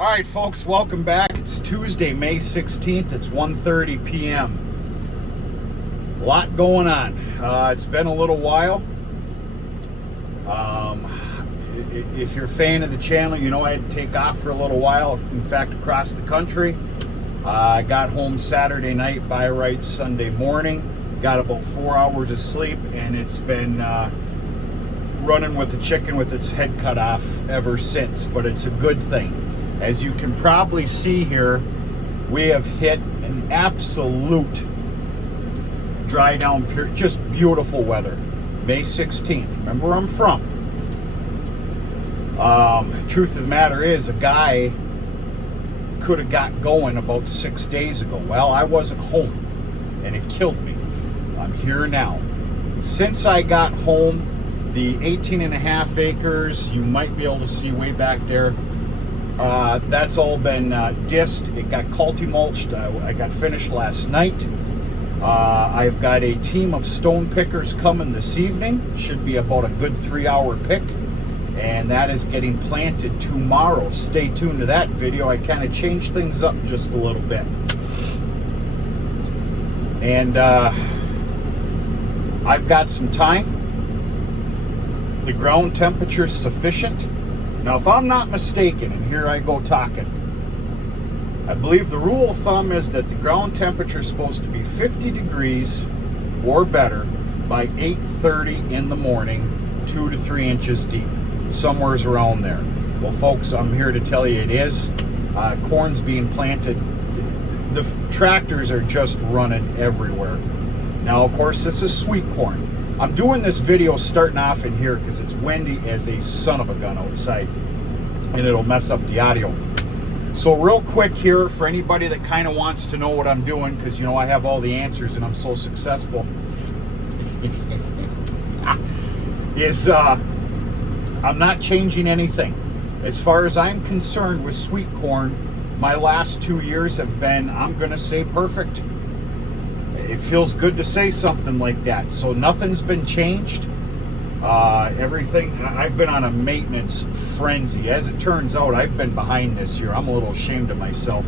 All right, folks, welcome back. It's Tuesday, May 16th. It's 1:30 p.m. A lot going on. It's been a little while. If you're a fan of the channel, you know I had to take off for a little while. In fact, across the country. I got home Saturday night, by rights Sunday morning. Got about 4 hours of sleep, and it's been running with the chicken with its head cut off ever since. But it's a good thing. As you can probably see here, we have hit an absolute dry down period. Just beautiful weather. May 16th. Remember where I'm from. Truth of the matter is, a guy could have got going about 6 days ago. Well, I wasn't home, and it killed me. I'm here now. Since I got home, the 18.5 acres, you might be able to see way back there, that's all been dissed. It got culti-mulched. I got finished last night. I've got a team of stone pickers coming this evening. Should be about a good 3-hour pick. And that is getting planted tomorrow. Stay tuned to that video. I kind of changed things up just a little bit. And I've got some time. The ground temperature is sufficient. Now, if I'm not mistaken, and here I go talking, I believe the rule of thumb is that the ground temperature is supposed to be 50 degrees or better by 8:30 in the morning, 2 to 3 inches deep. Somewhere's around there. Well, folks, I'm here to tell you it is. Corn's being planted. The tractors are just running everywhere. Now, of course, this is sweet corn. I'm doing this video starting off in here because it's windy as a son of a gun outside, and it'll mess up the audio. So real quick here, for anybody that kind of wants to know what I'm doing, because, you know, I have all the answers and I'm so successful, is I'm not changing anything. As far as I'm concerned with sweet corn, my last 2 years have been, I'm going to say, perfect. It feels good to say something like that. So nothing's been changed. Everything, I've been on a maintenance frenzy. As it turns out, I've been behind this year. I'm a little ashamed of myself.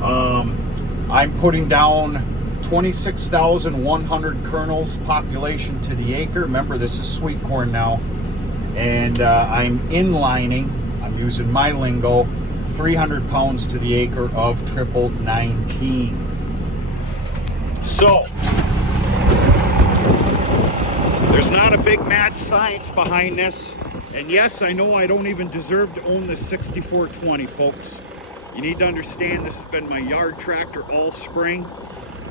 I'm putting down 26,100 kernels population to the acre. Remember, this is sweet corn now. And I'm inlining, I'm using my lingo, 300 pounds to the acre of triple 19. So, there's not a big mad science behind this. And yes, I know I don't even deserve to own this 6420, folks. You need to understand this has been my yard tractor all spring.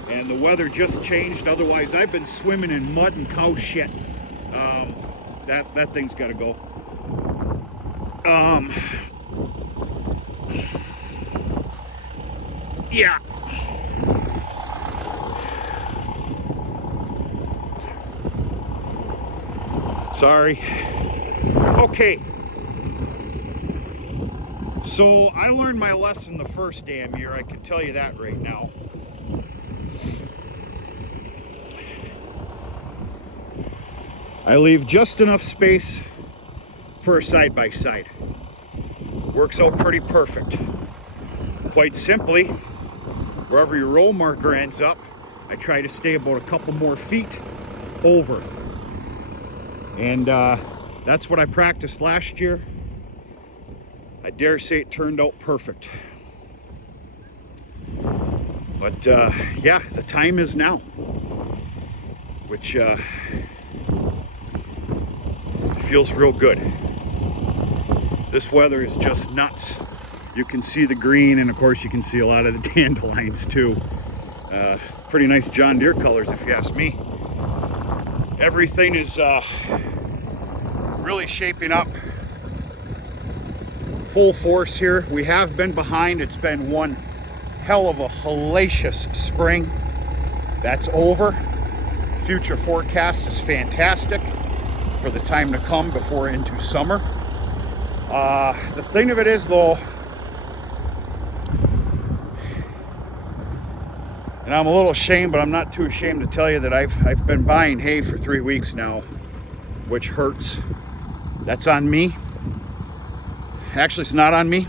And the weather just changed. Otherwise, I've been swimming in mud and cow shit. That thing's got to go. Yeah. Sorry. Okay. So I learned my lesson the first damn year. I can tell you that right now. I leave just enough space for a side-by-side. Works out pretty perfect. Quite simply, wherever your roll marker ends up, I try to stay about a couple more feet over. And that's what I practiced last year. I dare say it turned out perfect. But yeah, the time is now, which feels real good. This weather is just nuts. You can see the green, and of course you can see a lot of the dandelions too. Pretty nice John Deere colors, if you ask me. Everything is really shaping up full force here. We have been behind. It's been one hell of a hellacious spring. That's over. Future forecast is fantastic for the time to come before into summer. The thing of it is, though, and I'm a little ashamed, but I'm not too ashamed to tell you that I've been buying hay for 3 weeks now, which hurts. That's on me. Actually, it's not on me.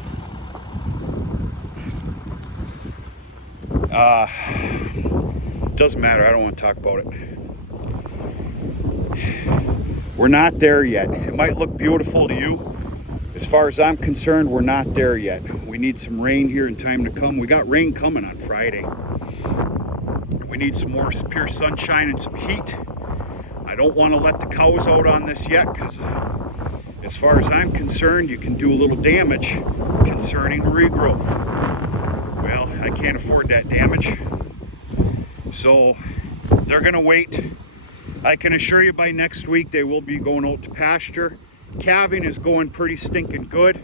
Doesn't matter. I don't want to talk about it. We're not there yet. It might look beautiful to you. As far as I'm concerned, we're not there yet. We need some rain here in time to come. We got rain coming on Friday. We need some more pure sunshine and some heat. I don't want to let the cows out on this yet because as far as I'm concerned, you can do a little damage concerning regrowth. Well, I can't afford that damage. So they're going to wait. I can assure you by next week they will be going out to pasture. Calving is going pretty stinking good.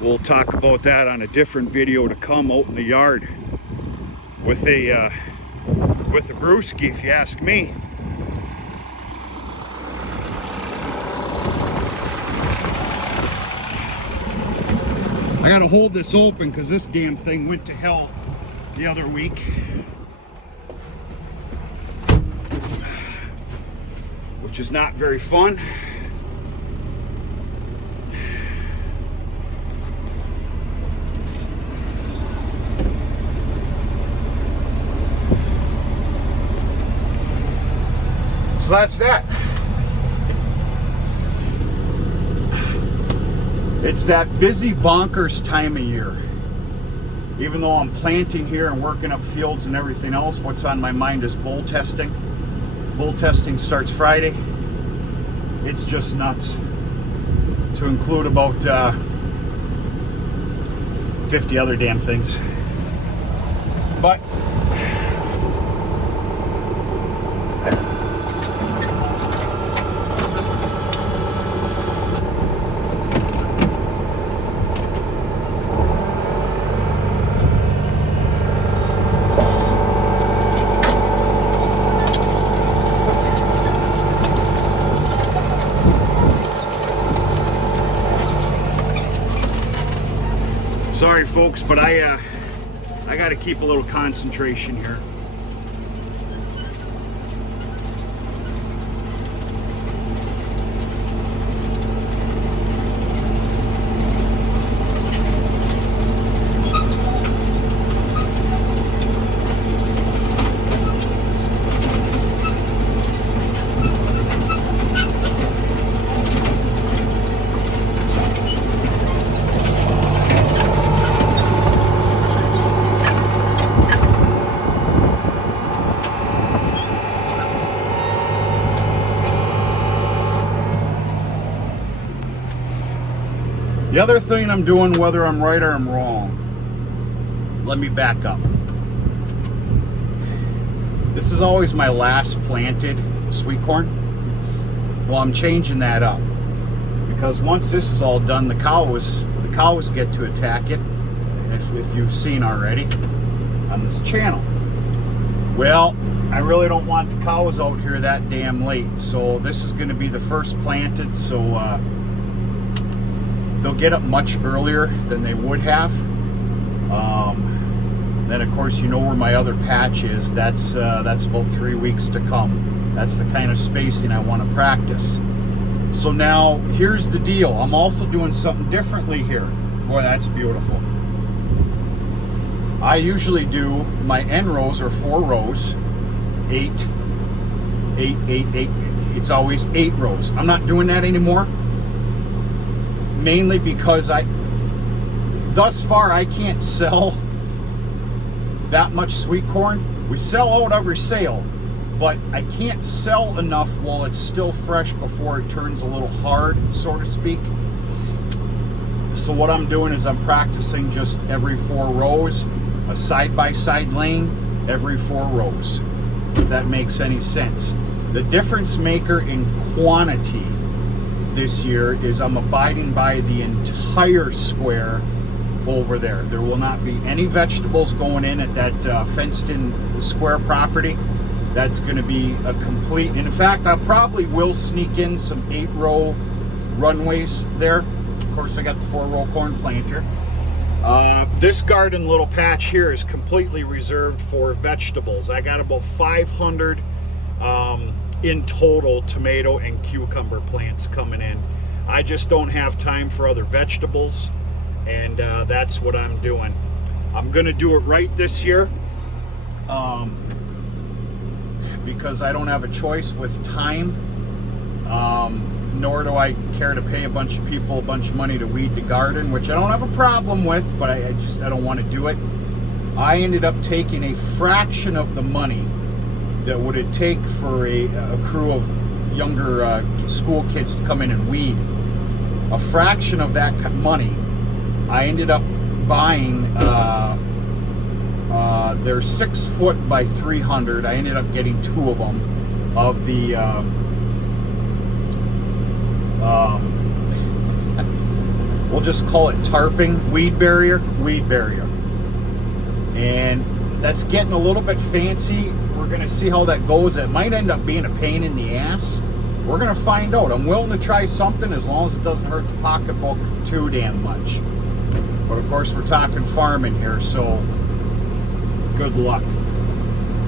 We'll talk about that on a different video to come out in the yard with a brewski, if you ask me. I gotta hold this open because this damn thing went to hell the other week. Which is not very fun. So that's that. It's that busy bonkers time of year. Even though I'm planting here and working up fields and everything else, what's on my mind is bull testing. Bull testing starts Friday. It's just nuts. To include about 50 other damn things. But sorry folks, but I got to keep a little concentration here. The other thing I'm doing, whether I'm right or I'm wrong, let me back up. This is always my last planted sweet corn. Well, I'm changing that up because once this is all done, the cows get to attack it, if you've seen already on this channel. Well, I really don't want the cows out here that damn late, so this is going to be the first planted, so they'll get up much earlier than they would have. Then of course you know where my other patch is. That's about 3 weeks to come. That's the kind of spacing I want to practice. So now here's the deal. I'm also doing something differently here. Boy, that's beautiful. I usually do my end rows are 4 rows, 8, 8, 8, 8. It's always 8 rows. I'm not doing that anymore. Mainly because thus far I can't sell that much sweet corn. We sell out every sale, but I can't sell enough while it's still fresh before it turns a little hard, so to speak. So what I'm doing is I'm practicing just every 4 rows, a side-by-side lane every 4 rows, if that makes any sense. The difference maker in quantity this year is I'm abiding by the entire square over there. There will not be any vegetables going in at that fenced-in square property. That's going to be a complete, in fact, I probably will sneak in some 8-row runways there. Of course, I got the 4-row corn planter. This garden little patch here is completely reserved for vegetables. I got about 500 in total tomato and cucumber plants coming in. I just don't have time for other vegetables, and that's what I'm doing. I'm gonna do it right this year, because I don't have a choice with time, nor do I care to pay a bunch of people a bunch of money to weed the garden, which I don't have a problem with, but I don't want to do it. I ended up taking a fraction of the money that would it take for a crew of younger school kids to come in and weed. A fraction of that money, I ended up buying, they're 6 foot by 300. I ended up getting 2 of them of the, we'll just call it tarping, weed barrier. And that's getting a little bit fancy. We're gonna see how that goes. It might end up being a pain in the ass. We're gonna find out. I'm willing to try something as long as it doesn't hurt the pocketbook too damn much. But of course, we're talking farming here, so good luck.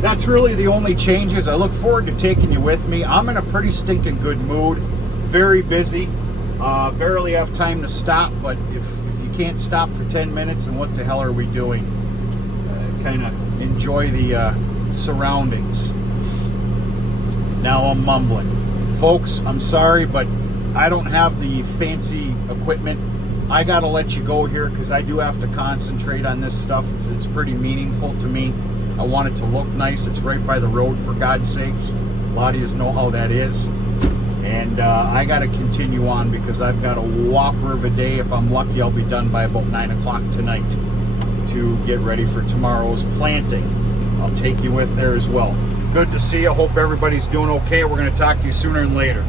That's really the only changes. I look forward to taking you with me. I'm in a pretty stinking good mood. Very busy. Barely have time to stop, but if you can't stop for 10 minutes, then what the hell are we doing? Kind of enjoy the surroundings. Now I'm mumbling. Folks, I'm sorry, but I don't have the fancy equipment. I gotta let you go here because I do have to concentrate on this stuff. It's pretty meaningful to me. I want it to look nice. It's right by the road, for God's sakes. A lot of you know how that is. And I gotta continue on because I've got a whopper of a day. If I'm lucky, I'll be done by about 9 o'clock tonight to get ready for tomorrow's planting. I'll take you with there as well. Good to see you. Hope everybody's doing okay. We're going to talk to you sooner than later.